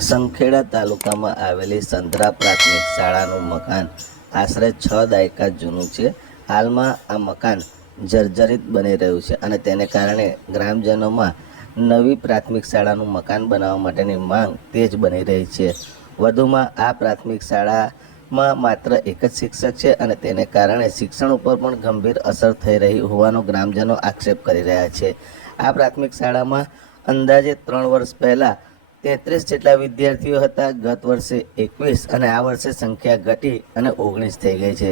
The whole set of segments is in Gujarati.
સંખેડા તાલુકામાં આવેલી સંતરા પ્રાથમિક શાળાનું મકાન આશરે 6 દાયકા જૂનું છે. હાલમાં આ મકાન જર્જરિત બની રહ્યું છે અને તેને કારણે ગ્રામજનોમાં નવી પ્રાથમિક શાળાનું મકાન બનાવવા માટેની માંગ તેજ બની રહી છે. વધુમાં આ પ્રાથમિક શાળામાં માત્ર એક જ શિક્ષક છે અને તેને કારણે શિક્ષણ ઉપર પણ ગંભીર અસર થઈ રહી હોવાનો ગ્રામજનો આક્ષેપ કરી રહ્યા છે. આ પ્રાથમિક શાળામાં અંદાજે 3 વર્ષ પહેલાં 33 જેટલા વિદ્યાર્થીઓ હતા. ગત વર્ષે 21 અને આ વર્ષે સંખ્યા ઘટી અને 19 થઈ ગઈ છે.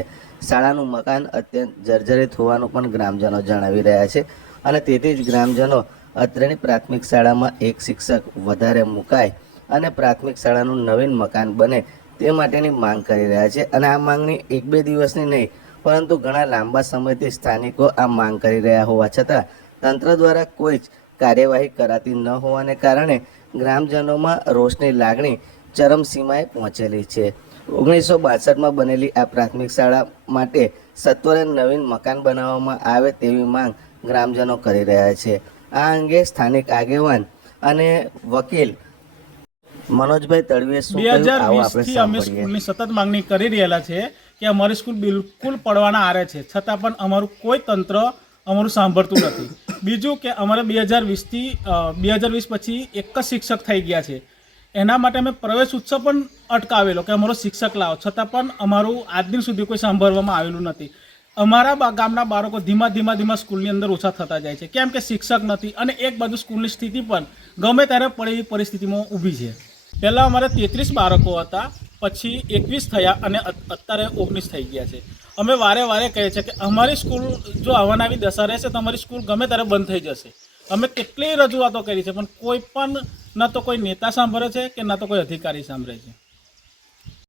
શાળાનું મકાન અત્યંત જર્જરિત હોવાનું પણ ગ્રામજનો જણાવી રહ્યા છે અને તેથી જ ગ્રામજનો અત્રેની પ્રાથમિક શાળામાં એક શિક્ષક વધારે મુકાય અને પ્રાથમિક શાળાનું નવીન મકાન બને તે માટેની માંગ કરી રહ્યા છે. અને આ માંગણી 1-2 દિવસની નહીં પરંતુ ઘણા લાંબા સમયથી સ્થાનિકો આ માંગ કરી રહ્યા હોવા છતાં તંત્ર દ્વારા કોઈ જ કાર્યવાહી કરાતી ન હોવાને કારણે ગ્રામજનોમાં રોષની લાગણી ચરમસીમાએ પહોંચેલી છે. 1962માં બનેલી આ પ્રાથમિક શાળા માટે સત્વરે નવીન મકાન બનાવવામાં આવે તેવી માંગ ગ્રામજનો કરી રહ્યા છે. આ અંગે સ્થાનિક આગેવાન અને વકીલ મનોજભાઈ તડવીએ શું કહ્યું આવો આપણે સાંભળીએ. અમે સ્કૂલની સતત માંગણી કરી રહેલા છે કે અમારી સ્કૂલ બિલકુલ પડવાના આરે છે, છતાં પણ અમારું કોઈ તંત્ર અમારું સાંભળતું નથી. બીજું કે અમારે 2020 પછી એક જ શિક્ષક થઈ ગયા છે. એના માટે અમે પ્રવેશ ઉત્સવ પણ અટકાવેલો કે અમારો શિક્ષક લાવો, છતાં પણ અમારું આજ દિન સુધી કોઈ સાંભળવામાં આવેલું નથી. અમારા ગામના બાળકો ધીમા સ્કૂલની અંદર ઓછા થતા જાય છે, કેમ કે શિક્ષક નથી. અને એક બાજુ સ્કૂલની સ્થિતિ પણ ગમે ત્યારે પડે એવી પરિસ્થિતિમાં ઊભી છે. પહેલાં અમારે 33 બાળકો હતા, પછી 21 થયા અને અત્યારે 19 થઈ ગયા છે. અમે વારે કહીએ છીએ કે અમારી સ્કૂલ જો આવવાની આવી દશા રહેશે તો અમારી સ્કૂલ ગમે ત્યારે બંધ થઈ જશે. અમે કેટલી રજૂઆતો કરી છે પણ કોઈ પણ ન તો કોઈ નેતા સાંભળે છે કે ન તો કોઈ અધિકારી સાંભળે છે.